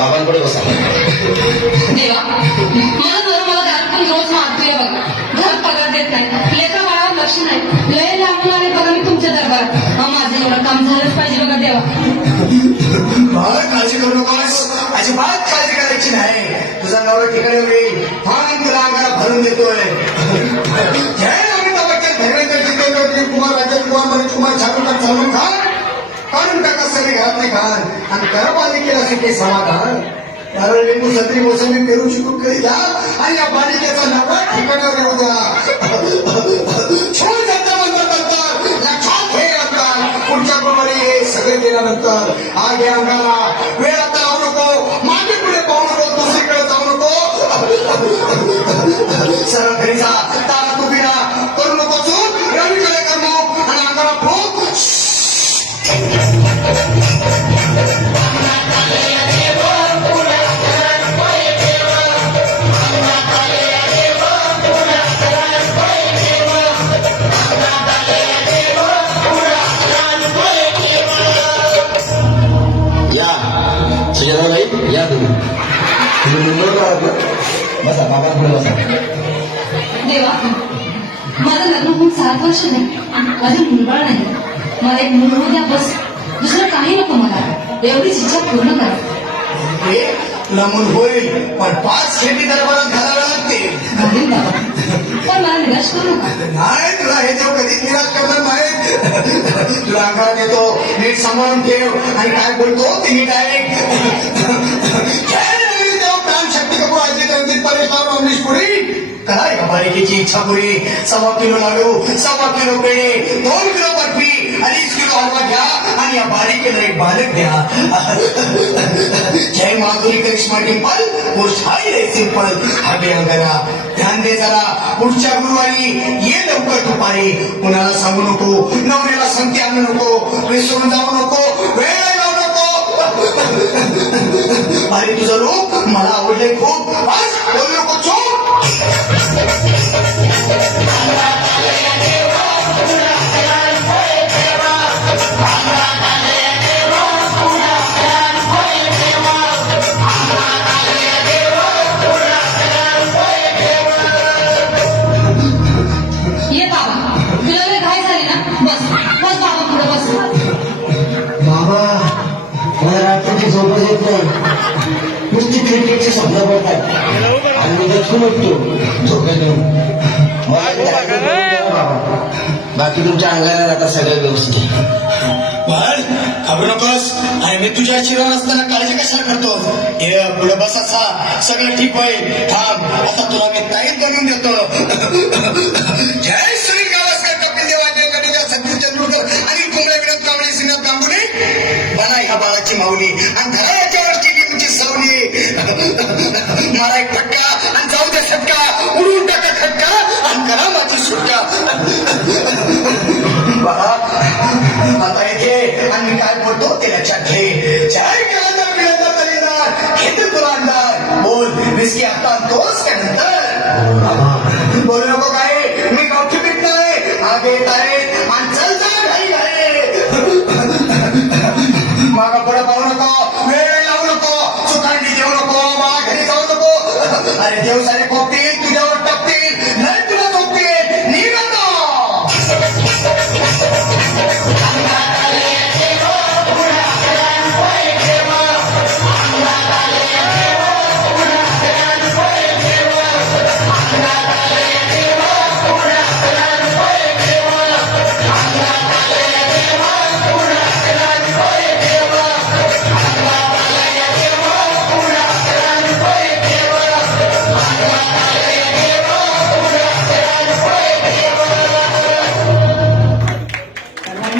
बाबांकडे बसा. देवा मला जर मला घरात पण रोज मारतोय बघा. घरात पगार देत नाही, लेखा बाळावर लक्ष नाही. लय लागून आले बघा मी तुमच्या दरबारात. माझं एवढं काम झालंच पाहिजे बघा देवा. बाळ काळजी करू नकोस, अजिबात काळजी करायची नाही. तुझा नवरा ठिकाणी होईल, म्हणून तुला अंगाला भरून देतोय. जय अमिताभ धर्मेंद्र चित्रपती कुमार राजकुमार मनीष कुमार शाहरुख सलमान खान काढून टाका सगळे घरातले घाण आणि घरपालिकेला सुखे समाधान. त्यावेळी लिंबू सत्री मोसंबी पेरू शिकून करी द्या आणि या बालिकेचा नवरा ठिकाणावर येऊ द्या. छोड जाता म्हणतात लक्षात हे असतात. पुढच्या प्रमाणे हे सगळे केल्यानंतर आगे अंगाला वेळ आता लावू नको, मागे पुढे पाहू नको, दुसरीकडे जाऊ नको. सरळ घरी जा, तारा तू बिना करू नको चूक, रवीकडे करू आणि अंगाला भूक. सुजाताबाई या तुम्ही बसा. बाबांकडे बसा. देवा माझं लग्न होऊन 7 वर्ष नाही, माझे मुलबाळ नाही. मला एक मुल होऊ द्या बस, दुसरं काही नको मला. एवढीच इच्छा पूर्ण करा. तुला मूल होईल, पण 5 खेटी दरबारात घालाव्या लागतील. घालीन बाबा, पण मला निराश करू नका. नाही, तुला हे देव कधीच निराश करणार नाही. तुला अंगात येतो, नीट सांभाळून ठेव आणि काय बोलतो ते नीट ऐक. जय देव प्राण शक्ती कपूर आजी रणजित परेशराव अमरीश पुरी. करा एका बालिकेची इच्छा पुरी. 1.25 किलो लाडू, 1.25 किलो पेढे, 2 किलो बर्फी, 2.5 किलो हलवा घ्या आणि या बालिकेला एक बालक द्या. जय माधुरी करिश्मा टिंपल, पोस्ट हाय रे सिंपल. हवे अंगना ध्यान दे जरा, पुढच्या गुरुवारी ये लवकर दुपारी. कुणाला सांगू नको, नवऱ्याला संगती आणू नको, विसरून जाऊ नको, वेळ लावू नको. अरे तुझं रूप मला आवडले खूप, बस बोलू नको चूक. ये बाबा, तुला लय घाई झाली ना? बस बस बाबा पुढे बस. बाबा मला रात्रीची झोपच येत नाही. नुसती क्रिकेटची स्वप्न पडतात आणि मी दचकून उठतो झोपेतून. बाकी तुमच्या अंगाला आता सगळं व्यवस्थित. पण घाबरू नकोस, आणि मी तुझ्या शिरावर असताना काळजी कशाला करतोस? हे पुढे बस, असा सगळं ठीक होईल. थांब, आता तुला मी ताईत बनवून देतो. जय सुनील गावस्कर, कपिल देव, अजय कटेजा, सचिन तेंडुलकर आणि कुंबळे विनोद कांबळे, श्रीनाथ गांगुली. बना ह्या बाळाची माऊली आणि धरा याच्यावर केली तुमची सवली. मला एक फटका आणि जाऊ दे फटका, उडून टाका खटका आणि करा माझी सुटका. आता येते आणि काय बोलतो ते लक्षात घे. जय केलं तर तरीदार, घेते तुला अंधार. बोल विस्की आता आणतोस का नंतर? बोलू नको काय, मी गावठी पीत नाही. आगे येत आहे आणि चल जा घाई घाई. मागा पुढे पाहू नको, वेळ लावू नको, चुकांडी देऊ नको, मला घरी जाऊ नको. अरे देव सारे पोपटी